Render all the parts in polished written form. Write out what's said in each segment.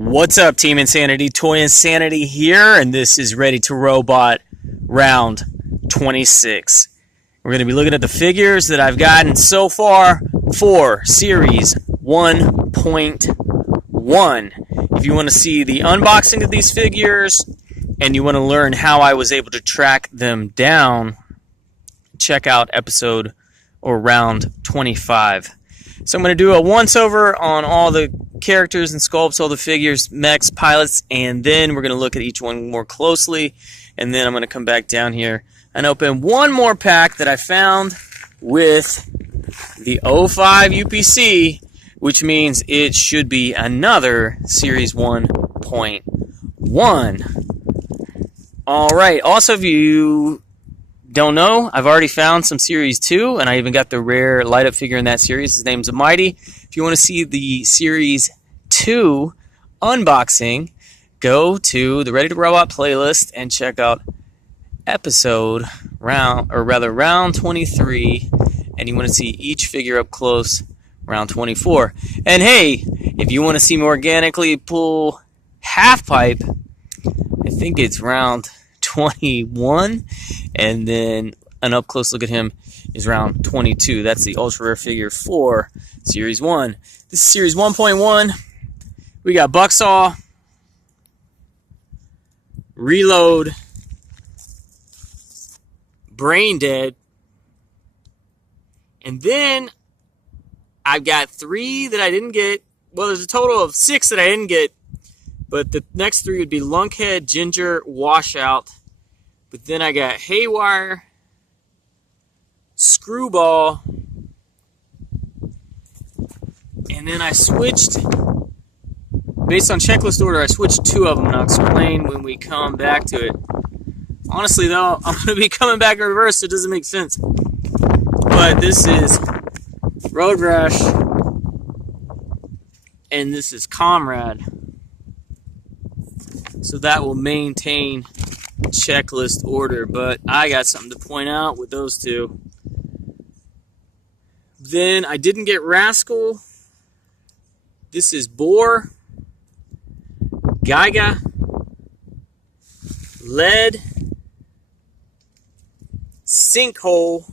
What's up, Team Insanity? Toy Insanity here, and this is Ready to Robot round 26. We're going to be looking at the figures that I've gotten so far for Series 1.1. If you want to see the unboxing of these figures, and you want to learn how I was able to track them down, check out episode or round 25. So I'm going to do a once-over on all the characters and sculpts, all the figures, mechs, pilots, and then we're going to look at each one more closely, and then I'm going to come back down here and open one more pack that I found with the 05 UPC, which means it should be another Series 1.1. Alright, also if you don't know, I've already found some Series 2, and I even got the rare light-up figure in that series. His name's Mighty. If you want to see the Series 2 unboxing, go to the Ready to Robot playlist and check out round 23, and you want to see each figure up close, round 24. And hey, if you want to see me organically pull Half Pipe, I think it's round 21, and then an up close look at him is round 22. That's the ultra rare figure for Series 1. This is Series 1.1. We got Bucksaw, Reload, Brain Dead, and then I've got 3 that I didn't get. Well, there's a total of 6 that I didn't get, but the next 3 would be Lunk Head, Ginger, Washout. But then I got Haywire, Screwball, and then I switched, based on checklist order, I switched 2 of them, and I'll explain when we come back to it. Honestly, though, I'm going to be coming back in reverse, so it doesn't make sense. But this is Road Rash, and this is Comrade. So that will maintain checklist order, but I got something to point out with those 2. Then I didn't get Rascal. This is Boar, Gyga, Lead, Sinkhole,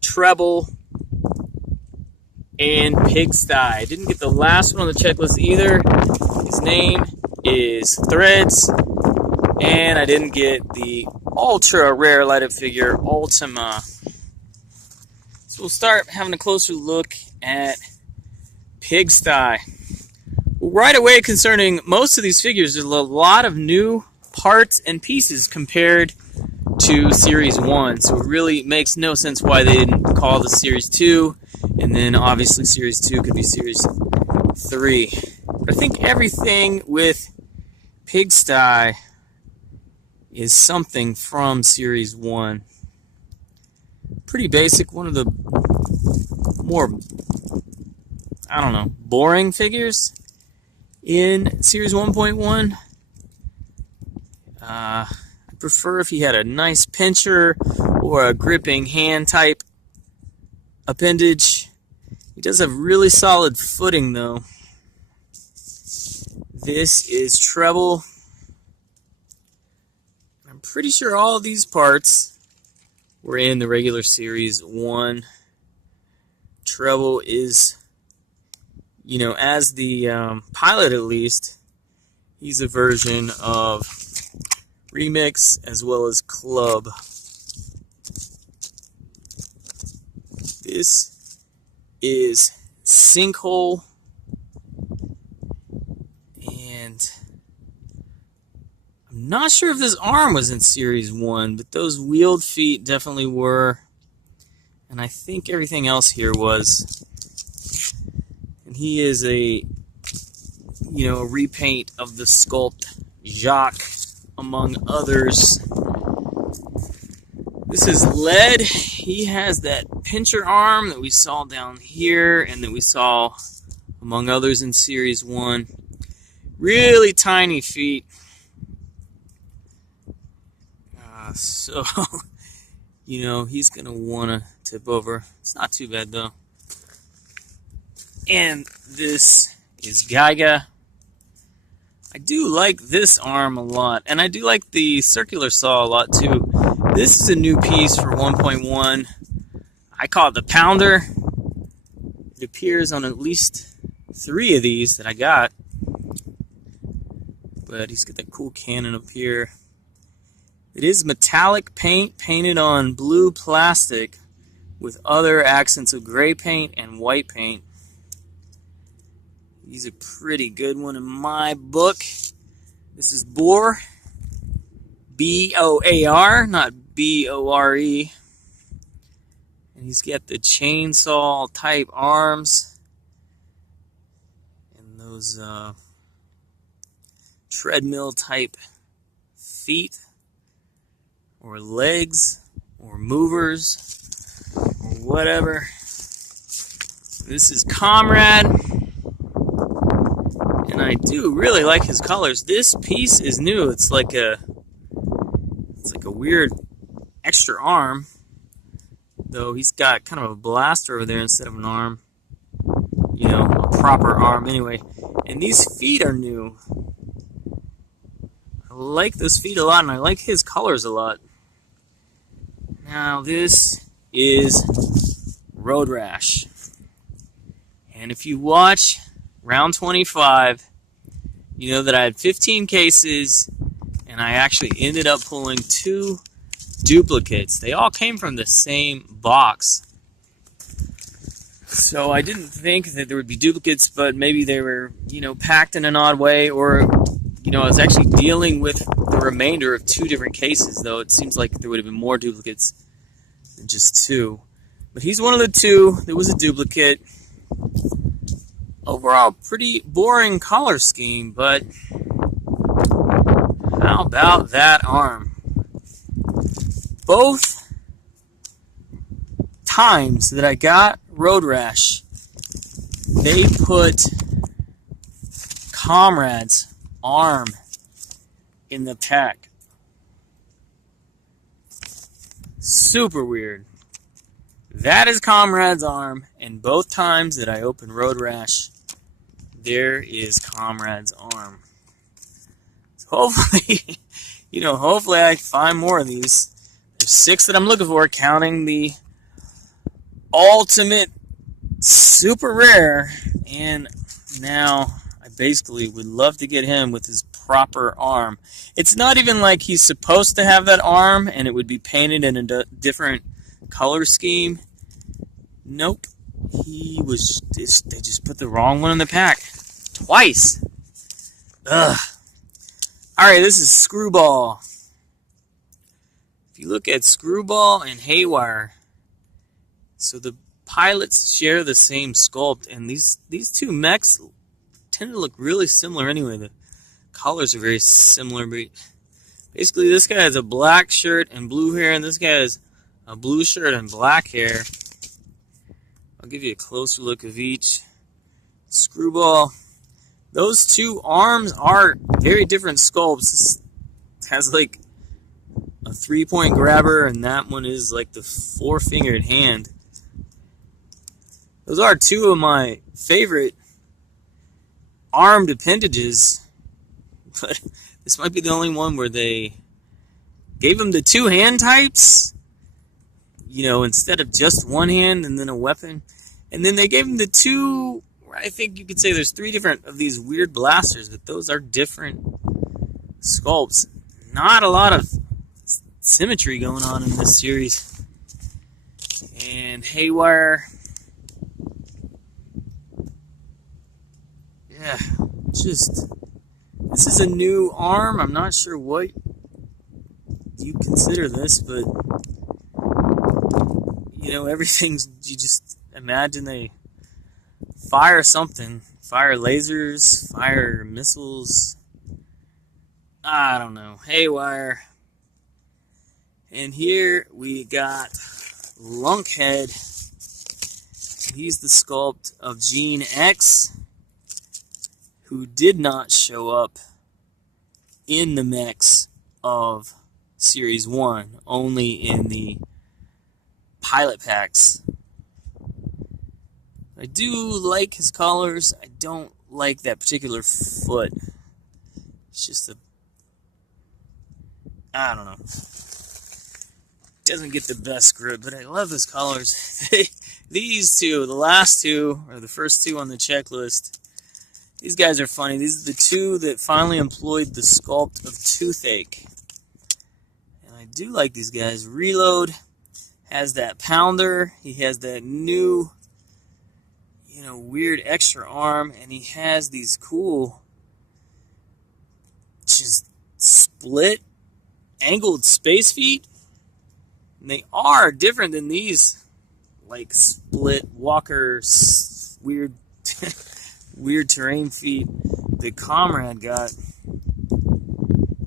Treble, and Pigsty. I didn't get the last one on the checklist either. His name is Threads, and I didn't get the ultra rare light-up figure Ultima. So we'll start having a closer look at Pigsty. Right away, concerning most of these figures, there's a lot of new parts and pieces compared to Series 1, so it really makes no sense why they didn't call this Series 2, and then obviously Series 2 could be Series 3. But I think everything with Pigsty is something from Series 1. Pretty basic, one of the more, boring figures in Series 1.1. I prefer if he had a nice pincher or a gripping hand type appendage. He does have really solid footing, though. This is Treble. I'm pretty sure all of these parts were in the regular Series 1. Treble is, as the pilot at least, he's a version of Remix as well as Club. This is Sinkhole. And I'm not sure if this arm was in Series 1, but those wheeled feet definitely were. And I think everything else here was. And he is a repaint of the sculpt Jacques, among others. This is Lead. He has that pincher arm that we saw down here and that we saw, among others, in Series 1. Really tiny feet. So, he's going to want to tip over. It's not too bad, though. And this is Geiga. I do like this arm a lot, and I do like the circular saw a lot too. This is a new piece for 1.1. I call it the Pounder. It appears on at least 3 of these that I got. But he's got that cool cannon up here. It is metallic paint painted on blue plastic with other accents of gray paint and white paint. He's a pretty good one in my book. This is Boar. B-O-A-R, not B-O-R-E. And he's got the chainsaw type arms. And those treadmill type feet. Or legs. Or movers. Or whatever. This is Comrade. And I do really like his colors. This piece is new. It's like a weird extra arm. Though he's got kind of a blaster over there instead of an arm. You know, a proper arm anyway. And these feet are new. I like those feet a lot, and I like his colors a lot. Now this is Road Rash. And if you watch round 25, you know that I had 15 cases, and I actually ended up pulling 2 duplicates. They all came from the same box. So I didn't think that there would be duplicates, but maybe they were, packed in an odd way, or, I was actually dealing with the remainder of 2 different cases, though it seems like there would have been more duplicates than just 2. But he's one of the 2. There was a duplicate. Overall, pretty boring color scheme, but how about that arm? Both times that I got Road Rash, they put Comrade's arm in the pack. Super weird. That is Comrade's arm, and both times that I opened Road Rash, there is Comrade's arm. So hopefully, hopefully I find more of these. There's 6 that I'm looking for, counting the ultimate super rare, and now I basically would love to get him with his proper arm. It's not even like he's supposed to have that arm, and it would be painted in a different color scheme. Nope. They just put the wrong one in the pack. Twice. Ugh. Alright, this is Screwball. If you look at Screwball and Haywire, so the pilots share the same sculpt, and these 2 mechs tend to look really similar anyway. The colors are very similar. But basically, this guy has a black shirt and blue hair, and this guy has a blue shirt and black hair. I'll give you a closer look of each. Screwball. Those 2 arms are very different sculpts. This has like a 3-point grabber, and that one is like the 4-fingered hand. Those are 2 of my favorite armed appendages, but this might be the only one where they gave them the 2 hand types, instead of just 1 hand and then a weapon. And then they gave them the 2, I think you could say there's 3 different of these weird blasters, but those are different sculpts. Not a lot of symmetry going on in this series. And Haywire. Yeah, this is a new arm. I'm not sure what you consider this, but everything's, you just imagine they fire something. Fire lasers, fire missiles. I don't know. Haywire. And here we got Lunk Head. He's the sculpt of Gene X, who did not show up in the mechs of Series 1, only in the pilot packs. I do like his collars. I don't like that particular foot. It's just I don't know. Doesn't get the best grip, but I love his collars. These two, the last two, or the first two on the checklist, these guys are funny. These are the two that finally employed the sculpt of toothache. And I do like these guys. Reload has that pounder. He has that new, weird extra arm. And he has these cool, just split, angled space feet. And they are different than these, like split walkers, weird terrain feet that Comrade got.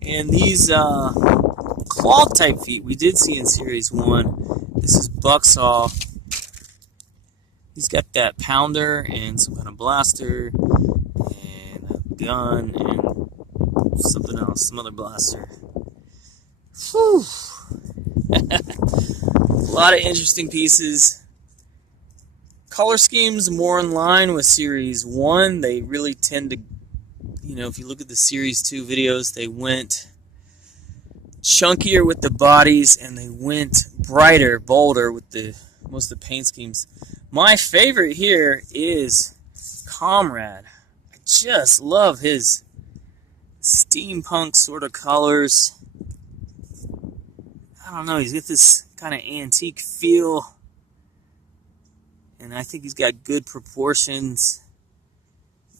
And these claw type feet we did see in Series 1. This is Bucksaw. He's got that pounder and some kind of blaster and a gun and something else, some other blaster. Whew. A lot of interesting pieces. Color schemes more in line with Series 1. They really tend to, if you look at the Series 2 videos, they went chunkier with the bodies and they went brighter, bolder with most of the paint schemes. My favorite here is Comrade. I just love his steampunk sort of colors. I don't know, he's got this kind of antique feel. And I think he's got good proportions.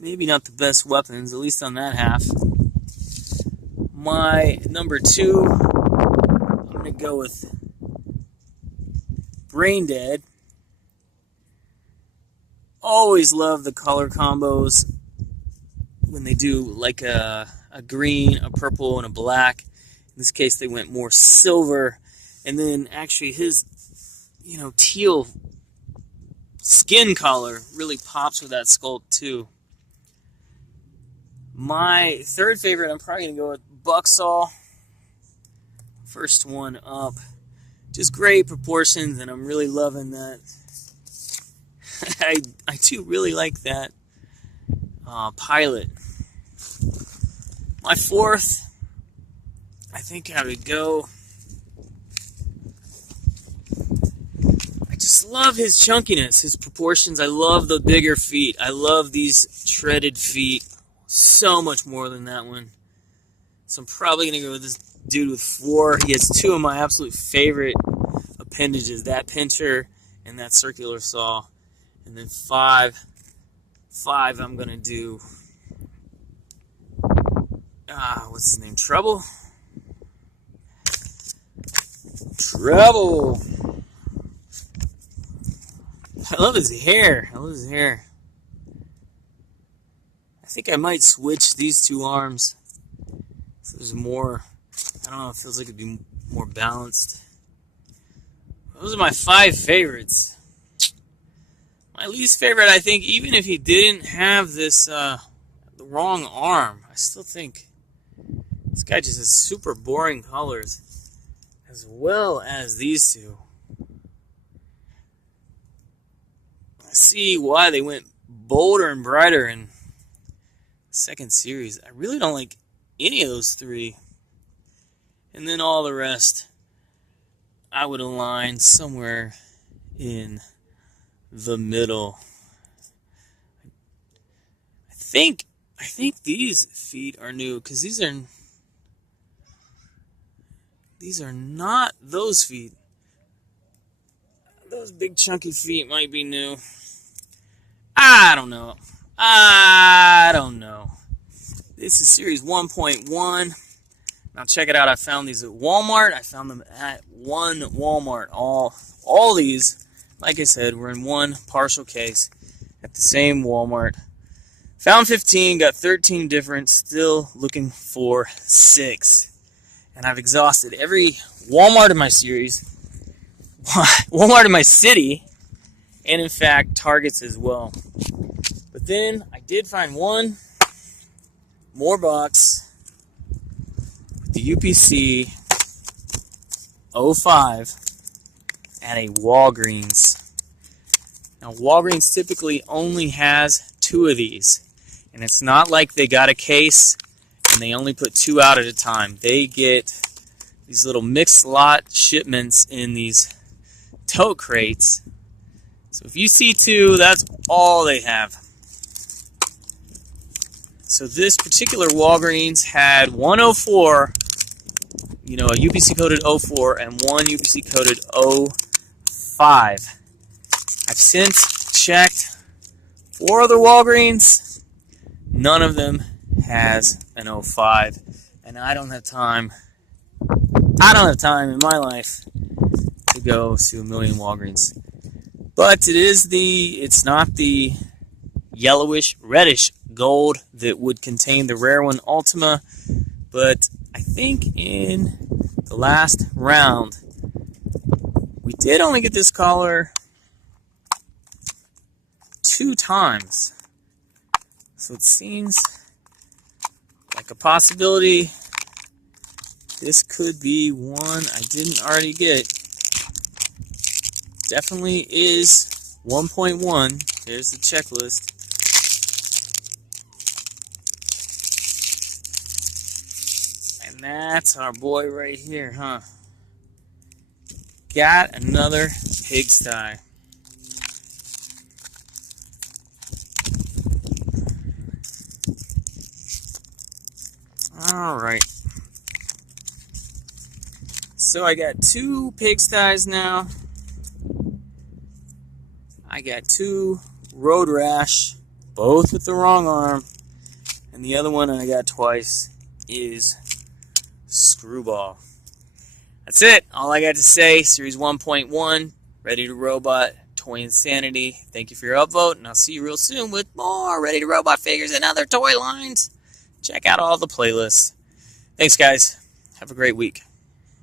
Maybe not the best weapons, at least on that half. My number 2, I'm going to go with Brain Dead. Always love the color combos when they do like a green, a purple, and a black. In this case, they went more silver. And then actually his, teal skin color really pops with that sculpt too. My third favorite, I'm probably going to go with Bucksaw. First one up. Just great proportions, and I'm really loving that. I do really like that pilot. My fourth, I think I would go. I just love his chunkiness, his proportions. I love the bigger feet. I love these treaded feet so much more than that one. So I'm probably going to go with this dude with 4. He has 2 of my absolute favorite appendages, that pincher and that circular saw. And then 5 I'm going to do, what's his name, Trouble? Trouble! I love his hair. I think I might switch these 2 arms. So there's more, I don't know, it feels like it'd be more balanced. Those are my 5 favorites. My least favorite, I think, even if he didn't have this, the wrong arm, I still think this guy just has super boring colors, as well as these 2. I see why they went bolder and brighter in the second series. I really don't like any of those 3. And then all the rest, I would align somewhere in the middle. I think these feet are new, because these are not those feet. Those big chunky feet might be new. I don't know. This is Series 1.1. Now check it out. I found these at Walmart. I found them at one Walmart. All these, like I said, were in one partial case at the same Walmart. Found 15, got 13 different, still looking for 6. And I've exhausted every Walmart in my series, Walmart in my city, and in fact, Targets as well. But then I did find one more box with the UPC 05 at a Walgreens. Now, Walgreens typically only has 2 of these. And it's not like they got a case and they only put 2 out at a time. They get these little mixed lot shipments in these tote crates. So if you see 2, that's all they have. So this particular Walgreens had 104, a UPC coded 04 and one UPC coded 05. I've since checked 4 other Walgreens. None of them has an 05. And I don't have time in my life to go to a million Walgreens. But it's not the yellowish, reddish gold that would contain the rare one, Ultima. But I think in the last round, we did only get this collar 2 times. So it seems like a possibility this could be one I didn't already get. Definitely is 1.1. There's the checklist. And that's our boy right here, huh? Got another pigsty. Alright. So I got 2 pigsties now. I got 2 Road Rash, both with the wrong arm. And the other one I got twice is Screwball. That's it. All I got to say. Series 1.1. Ready to Robot. Toy Insanity. Thank you for your upvote. And I'll see you real soon with more Ready to Robot figures and other toy lines. Check out all the playlists. Thanks, guys. Have a great week.